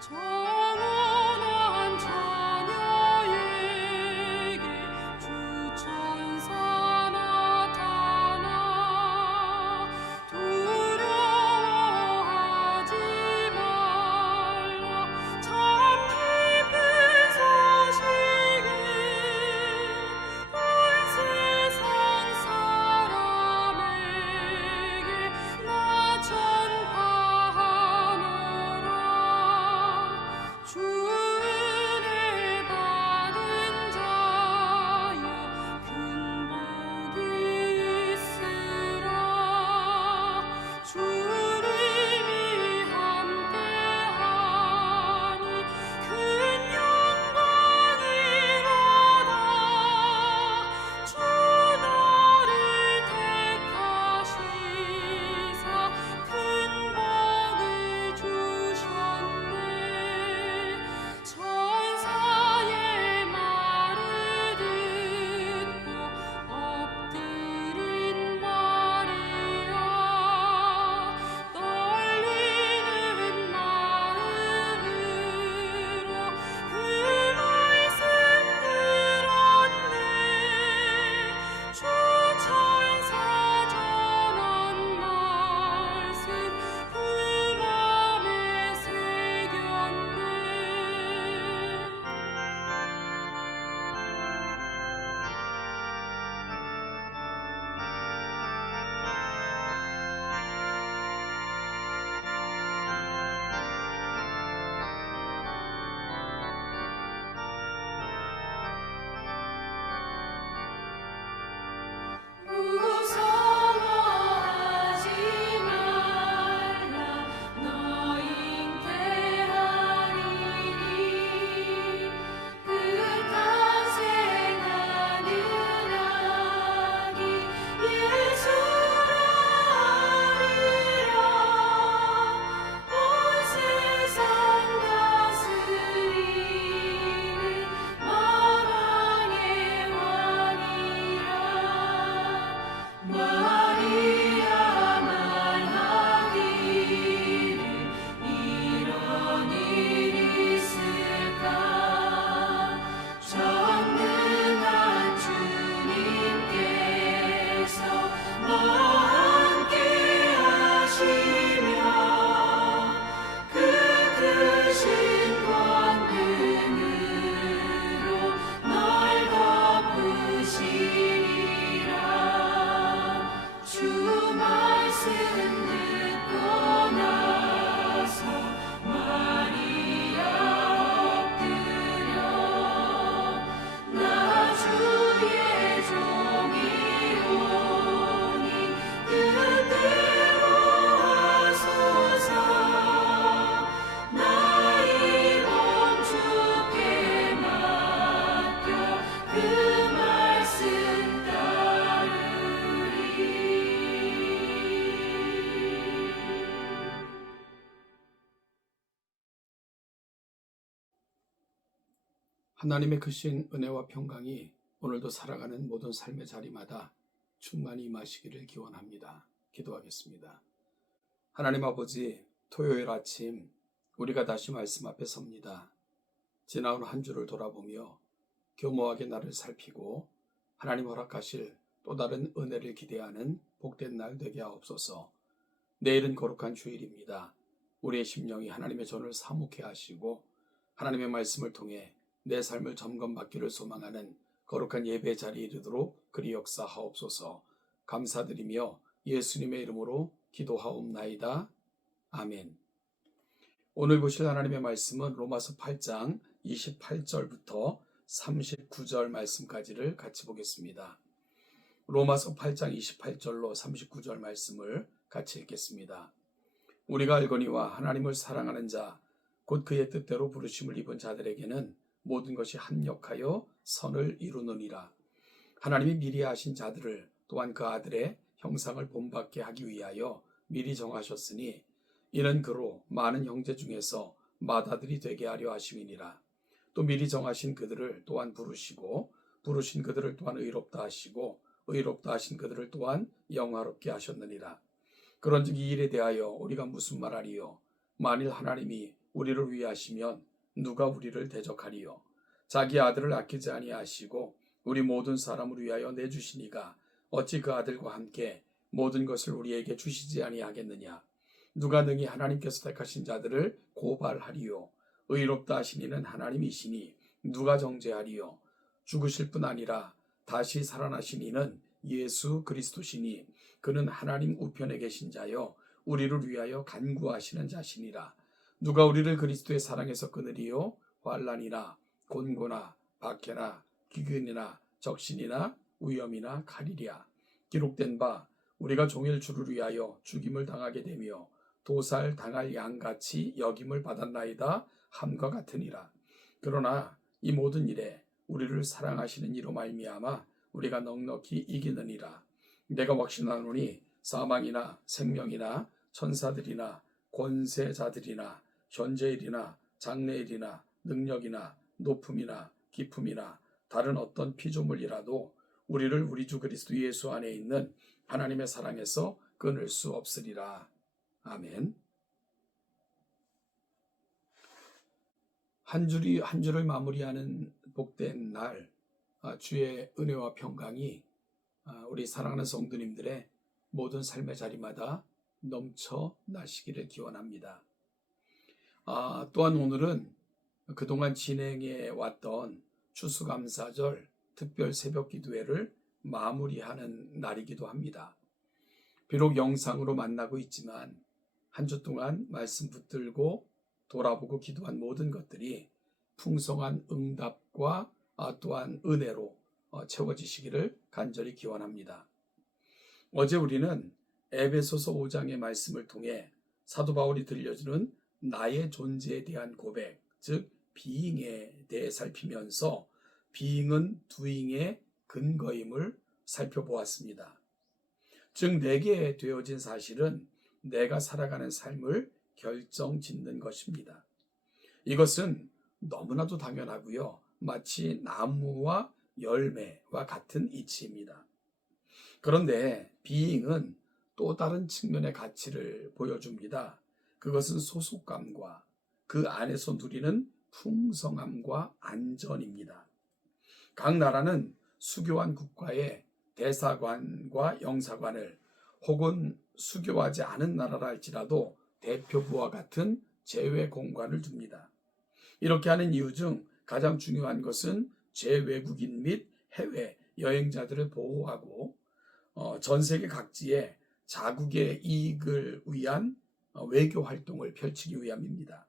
정원한 자녀에게 주 천사 나타나 두려워하지 말라 참 기쁜 소식을 온 세상 사람에게 나 전파하노라. 주 은혜 받은 자여 큰 복이 있으라. 주님이 함께하니 큰 영광이로다. 주 너를 택하시사 큰 복을 주셨네. 천사의 말을 듣고 엎드린 마리아 떨리는 마음으로 그 말씀 들었네. 주 천사 전한 말씀 그 맘에 새겼네. 무서워하지 말라 너 잉태하리니 그 탄생하는 아기 예수라 하리라. 온 세상 다스리는 만왕의 왕이라. 마리아 말하기를 이런 일 있을까. 전능한 주님께서 너와 함께 하시며 그 크신 권능으로 널 덮으시리라. 주 말씀 듣고 나서 마리아 엎드려 나 주의 종이오니 뜻대로 하소서. 나의 몸 주께 맡겨 그 말씀 따르리. 하나님의 크신 은혜와 평강이 오늘도 살아가는 모든 삶의 자리마다 충만히 임하시기를 기원합니다. 기도하겠습니다. 하나님 아버지, 토요일 아침 우리가 다시 말씀 앞에 섭니다. 지나온 한 주를 돌아보며 교모하게 나를 살피고 하나님 허락하실 또 다른 은혜를 기대하는 복된 날 되게 하옵소서. 내일은 거룩한 주일입니다. 우리의 심령이 하나님의 전을 사묵해 하시고 하나님의 말씀을 통해 내 삶을 점검받기를 소망하는 거룩한 예배 자리에 이르도록 그리 역사하옵소서. 감사드리며 예수님의 이름으로 기도하옵나이다. 아멘. 오늘 보실 하나님의 말씀은 로마서 8장 28절부터 39절 말씀까지를 같이 보겠습니다. 로마서 8장 28절로 39절 말씀을 같이 읽겠습니다. 우리가 알거니와 하나님을 사랑하는 자, 곧 그의 뜻대로 부르심을 입은 자들에게는 모든 것이 합력하여 선을 이루느니라. 하나님이 미리 하신 자들을 또한 그 아들의 형상을 본받게 하기 위하여 미리 정하셨으니 이는 그로 많은 형제 중에서 맏아들이 되게 하려 하심이니라. 또 미리 정하신 그들을 또한 부르시고 부르신 그들을 또한 의롭다 하시고 의롭다 하신 그들을 또한 영화롭게 하셨느니라. 그런즉 이 일에 대하여 우리가 무슨 말하리요? 만일 하나님이 우리를 위하시면 누가 우리를 대적하리요. 자기 아들을 아끼지 아니하시고 우리 모든 사람을 위하여 내주시니가 어찌 그 아들과 함께 모든 것을 우리에게 주시지 아니하겠느냐. 누가 능히 하나님께서 택하신 자들을 고발하리요. 의롭다 하신 이는 하나님이시니 누가 정죄하리요. 죽으실 뿐 아니라 다시 살아나신 이는 예수 그리스도시니 그는 하나님 우편에 계신 자요 우리를 위하여 간구하시는 자시니라. 누가 우리를 그리스도의 사랑에서 끊으리요. 환난이나 곤고나 박해나 기근이나 적신이나 위험이나 칼이랴. 기록된 바 우리가 종일 주를 위하여 죽임을 당하게 되며 도살 당할 양같이 여김을 받았나이다 함과 같으니라. 그러나 이 모든 일에 우리를 사랑하시는 이로 말미암아 우리가 넉넉히 이기느니라. 내가 확신하노니 사망이나 생명이나 천사들이나 권세자들이나 현재일이나 장래일이나 능력이나 높음이나 깊음이나 다른 어떤 피조물이라도 우리를 우리 주 그리스도 예수 안에 있는 하나님의 사랑에서 끊을 수 없으리라. 아멘. 한 주를 마무리하는 복된 날, 주의 은혜와 평강이 우리 사랑하는 성도님들의 모든 삶의 자리마다 넘쳐 나시기를 기원합니다. 또한 오늘은 그동안 진행해 왔던 추수감사절 특별 새벽 기도회를 마무리하는 날이기도 합니다. 비록 영상으로 만나고 있지만 한 주 동안 말씀 붙들고 돌아보고 기도한 모든 것들이 풍성한 응답과 또한 은혜로 채워지시기를 간절히 기원합니다. 어제 우리는 에베소서 5장의 말씀을 통해 사도 바울이 들려주는 나의 존재에 대한 고백, 즉 비잉에 대해 살피면서 비잉은 두잉의 근거임을 살펴보았습니다. 즉 내게 되어진 사실은 내가 살아가는 삶을 결정짓는 것입니다. 이것은 너무나도 당연하고요. 마치 나무와 열매와 같은 이치입니다. 그런데 비잉은 또 다른 측면의 가치를 보여줍니다. 그것은 소속감과 그 안에서 누리는 풍성함과 안전입니다. 각 나라는 수교한 국가의 대사관과 영사관을 혹은 수교하지 않은 나라라 할지라도 대표부와 같은 제외 공간을 둡니다. 이렇게 하는 이유 중 가장 중요한 것은 재외국인 및 해외 여행자들을 보호하고 전 세계 각지에 자국의 이익을 위한 외교 활동을 펼치기 위함입니다.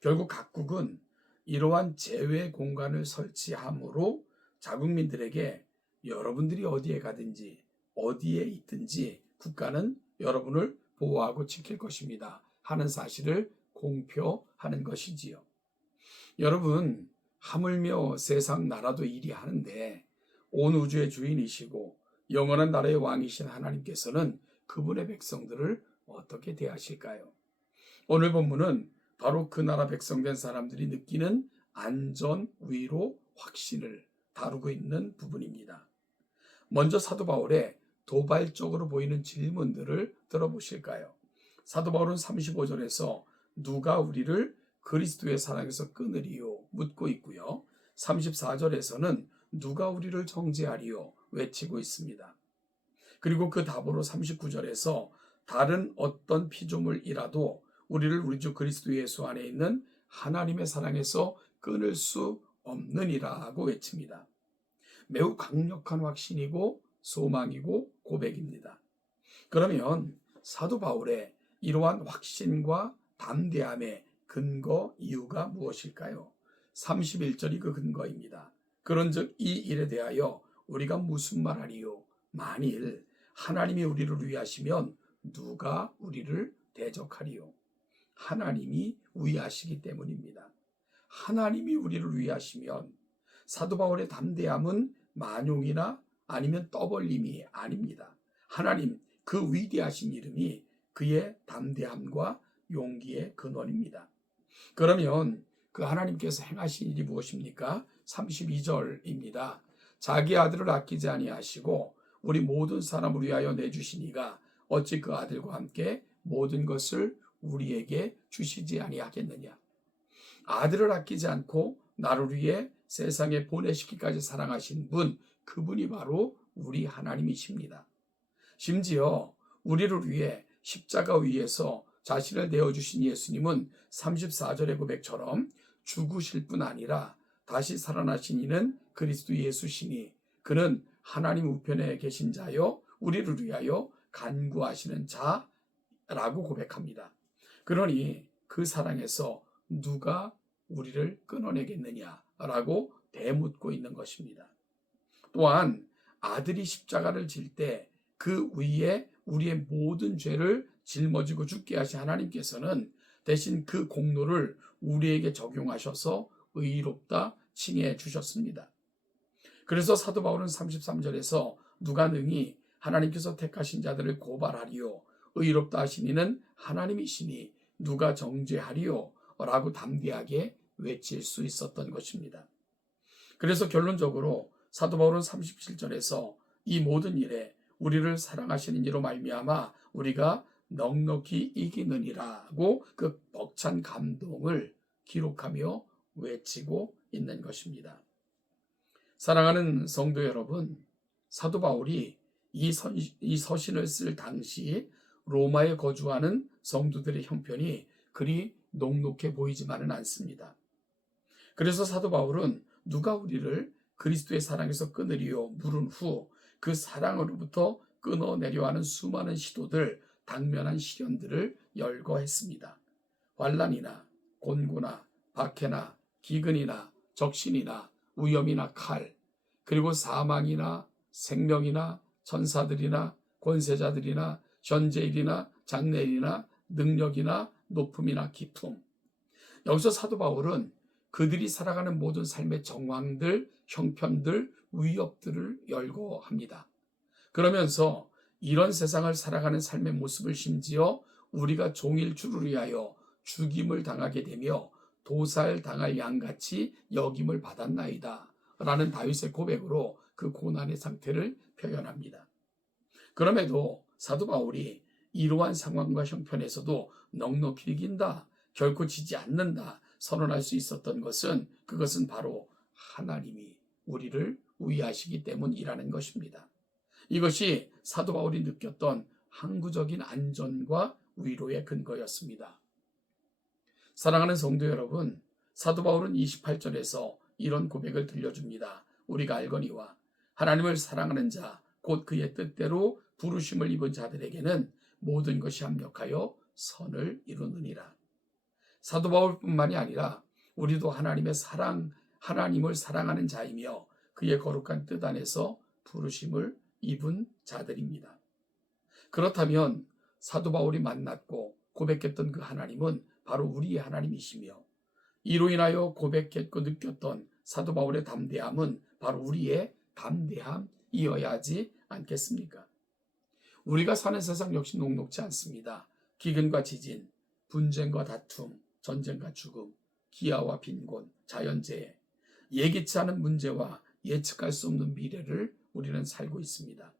결국 각국은 이러한 제외 공간을 설치함으로 자국민들에게 여러분들이 어디에 가든지 어디에 있든지 국가는 여러분을 보호하고 지킬 것입니다 하는 사실을 공표하는 것이지요. 여러분, 하물며 세상 나라도 이리 하는데 온 우주의 주인이시고 영원한 나라의 왕이신 하나님께서는 그분의 백성들을 어떻게 대하실까요? 오늘 본문은 바로 그 나라 백성된 사람들이 느끼는 안전, 위로, 확신을 다루고 있는 부분입니다. 먼저 사도 바울의 도발적으로 보이는 질문들을 들어보실까요? 사도 바울은 35절에서 누가 우리를 그리스도의 사랑에서 끊으리요 묻고 있고요. 34절에서는 누가 우리를 정죄하리요 외치고 있습니다. 그리고 그 답으로 39절에서 다른 어떤 피조물이라도 우리를 우리 주 그리스도 예수 안에 있는 하나님의 사랑에서 끊을 수 없느니라고 외칩니다. 매우 강력한 확신이고 소망이고 고백입니다. 그러면 사도 바울의 이러한 확신과 담대함의 근거 이유가 무엇일까요? 31절이 그 근거입니다. 그런즉 이 일에 대하여 우리가 무슨 말하리요? 만일 하나님이 우리를 위하시면 누가 우리를 대적하리요? 하나님이 위하시기 때문입니다. 하나님이 우리를 위하시면 사도 바울의 담대함은 만용이나 아니면 떠벌림이 아닙니다. 하나님 그 위대하신 이름이 그의 담대함과 용기의 근원입니다. 그러면 그 하나님께서 행하신 일이 무엇입니까? 32절입니다. 자기 아들을 아끼지 아니하시고 우리 모든 사람을 위하여 내주시니가 어찌 그 아들과 함께 모든 것을 우리에게 주시지 아니하겠느냐. 아들을 아끼지 않고 나를 위해 세상에 보내시기까지 사랑하신 분, 그분이 바로 우리 하나님이십니다. 심지어 우리를 위해 십자가 위에서 자신을 내어주신 예수님은 34절의 고백처럼 죽으실 뿐 아니라 다시 살아나신 이는 그리스도 예수시니 그는 하나님 우편에 계신 자요 우리를 위하여 간구하시는 자라고 고백합니다. 그러니 그 사랑에서 누가 우리를 끊어내겠느냐라고 대묻고 있는 것입니다. 또한 아들이 십자가를 질 때 그 위에 우리의 모든 죄를 짊어지고 죽게 하신 하나님께서는 대신 그 공로를 우리에게 적용하셔서 의롭다 칭해 주셨습니다. 그래서 사도 바울은 33절에서 누가 능히 하나님께서 택하신 자들을 고발하리요 의롭다 하신 이는 하나님이시니 누가 정죄하리요 라고 담대하게 외칠 수 있었던 것입니다. 그래서 결론적으로 사도 바울은 37절에서 이 모든 일에 우리를 사랑하시는 이로 말미암아 우리가 넉넉히 이기느니라고 그 벅찬 감동을 기록하며 외치고 있는 것입니다. 사랑하는 성도 여러분, 사도 바울이 이 서신을 쓸 당시 로마에 거주하는 성도들의 형편이 그리 녹록해 보이지만은 않습니다. 그래서 사도 바울은 누가 우리를 그리스도의 사랑에서 끊으리요 물은 후 그 사랑으로부터 끊어내려 하는 수많은 시도들, 당면한 시련들을 열거했습니다. 환난이나 곤고나 박해나 기근이나 적신이나 위험이나 칼, 그리고 사망이나 생명이나 천사들이나 권세자들이나 현재일이나 장래일이나 능력이나 높음이나 깊음. 여기서 사도 바울은 그들이 살아가는 모든 삶의 정황들, 형편들, 위협들을 열거합니다. 그러면서 이런 세상을 살아가는 삶의 모습을 심지어 우리가 종일 주를 위하여 죽임을 당하게 되며 도살당할 양같이 여김을 받았나이다 라는 다윗의 고백으로 그 고난의 상태를 표현합니다. 그럼에도 사도 바울이 이러한 상황과 형편에서도 넉넉히 이긴다, 결코 지지 않는다 선언할 수 있었던 것은 그것은 바로 하나님이 우리를 위하시기 때문이라는 것입니다. 이것이 사도 바울이 느꼈던 항구적인 안전과 위로의 근거였습니다. 사랑하는 성도 여러분, 사도 바울은 28절에서 이런 고백을 들려줍니다. 우리가 알거니와 하나님을 사랑하는 자, 곧 그의 뜻대로 부르심을 입은 자들에게는 모든 것이 합력하여 선을 이루느니라. 사도 바울뿐만이 아니라 우리도 하나님을 사랑하는 자이며 그의 거룩한 뜻 안에서 부르심을 입은 자들입니다. 그렇다면 사도 바울이 만났고 고백했던 그 하나님은 바로 우리의 하나님이시며 이로 인하여 고백했고 느꼈던 사도 바울의 담대함은 바로 우리의 담대함이어야 하지 않겠습니까? 우리가 사는 세상 역시 녹록지 않습니다. 기근과 지진, 분쟁과 다툼, 전쟁과 죽음, 기아와 빈곤, 자연재해, 예기치 않은 문제와 예측할 수 없는 미래를 우리는 살고 있습니다.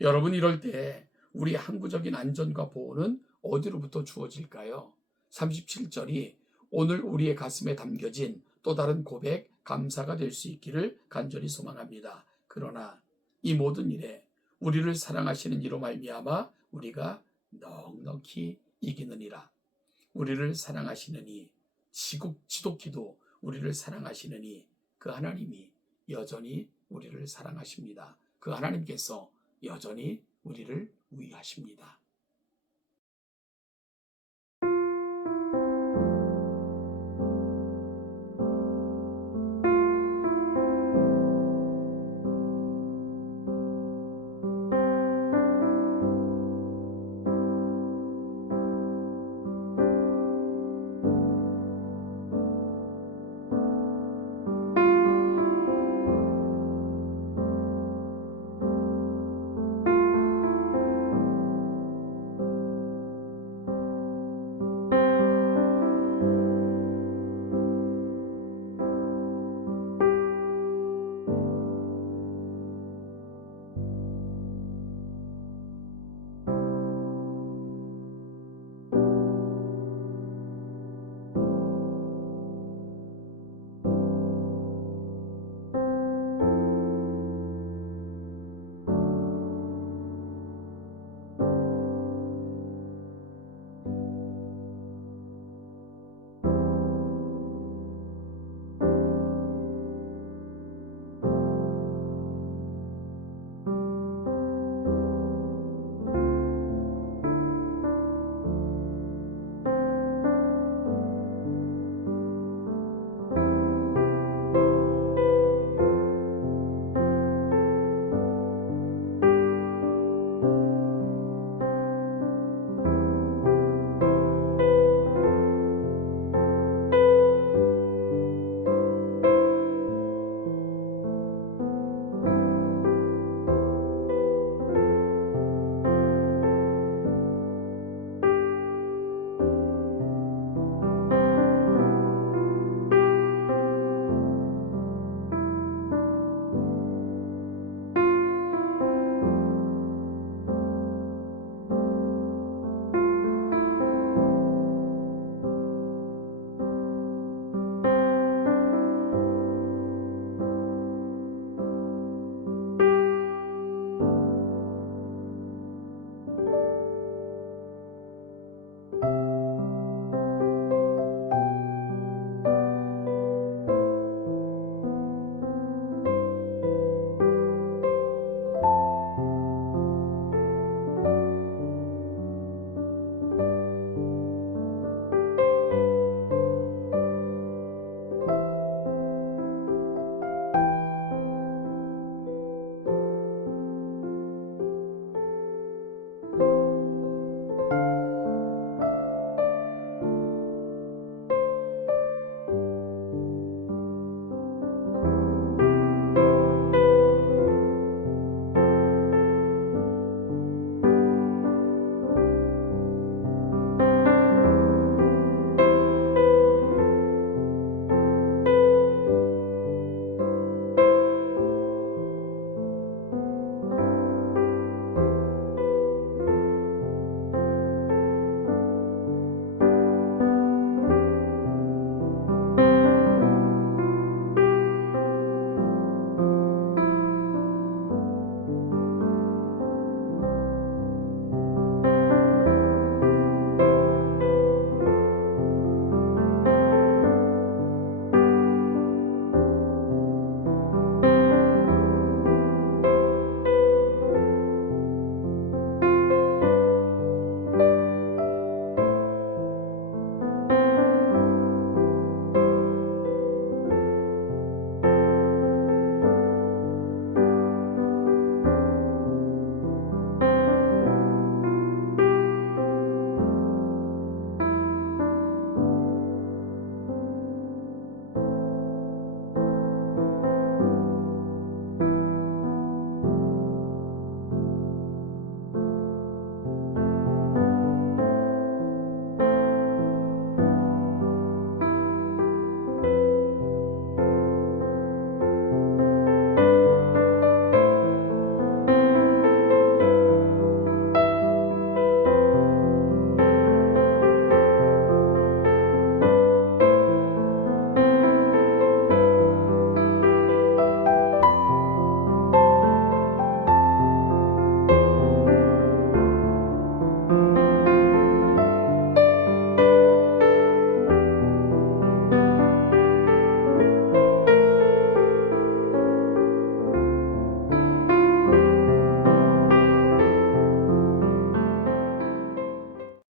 여러분, 이럴 때 우리 항구적인 안전과 보호는 어디로부터 주어질까요? 37절이 오늘 우리의 가슴에 담겨진 또 다른 고백, 감사가 될 수 있기를 간절히 소망합니다. 그러나 이 모든 일에 우리를 사랑하시는 이로 말미암아 우리가 넉넉히 이기느니라. 우리를 사랑하시느니, 지독히도 우리를 사랑하시느니 그 하나님이 여전히 우리를 사랑하십니다. 그 하나님께서 여전히 우리를 위하십니다.